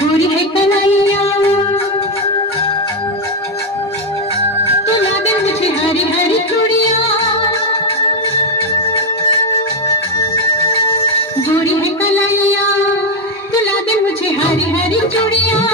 गोरी है कन्हैया तुला दे मुझे हरी हरी चूड़ियां। गोरी है कन्हैया तुला दे मुझे हरी हरी चूड़ियां।